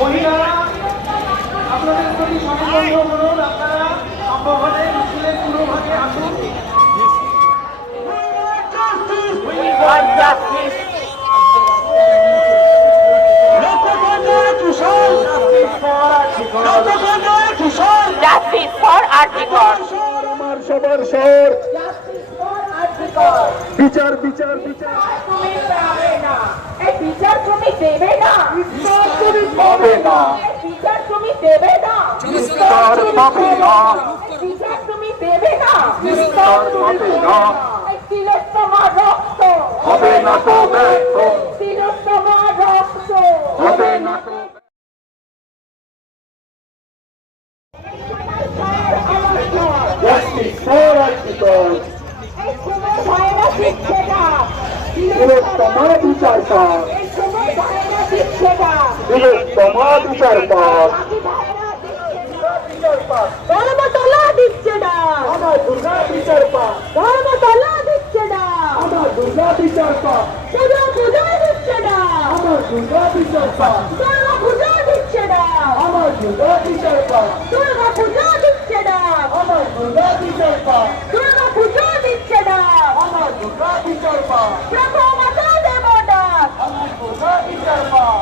মহিলারা আপনাদের প্রতি সচেতন অনুরোধ, আপনারা সম্ভব হলে মিছিলের পুরো ভাগে আসুন। Justice for Artikor. আমার সবার শহর, বিচার বিচার বিচার তুমি পাবে না, এই বিচার তুমি দেবে না, বিচার তুমি পাবে না, এই বিচার তুমি দেবে না, বিচার পাবে না, বিচার তুমি দেবে না, বিচার পাবে না, এই তিলোত্তমার রক্ত হবে না তো ব্যর্থ, তিলোত্তমার রক্ত হবে না তো। Justice for Artikor, এই সময় ভাইরা দিচ্ছে না, তিলোত্তমা বিচার পাক, এই সময় ভাইরা দিচ্ছে না, তিলোত্তমা বিচার পাক, বাকি ভাইরা দিচ্ছে না, বিচার পাক, ধর্মতলা দিচ্ছে না, আমার দুর্গা বিচার পাক, ধর্মতলা দিচ্ছে না, আমার দুর্গা বিচার পাক, পূজা পূজা দিচ্ছে না, আমার দুর্গা বিচার পাক, দুর্গা পূজা দিচ্ছে না, আমার দুর্গা বিচার পাক, দুর্গা পূজা দিচ্ছে না, আমার দুর্গা বিচার পাক, দুর্গা পূজা দিচ্ছে না, আমার দুর্গা বিচার পাক, প্রথমত দেব না, আমার দুর্গা বিচার পাক,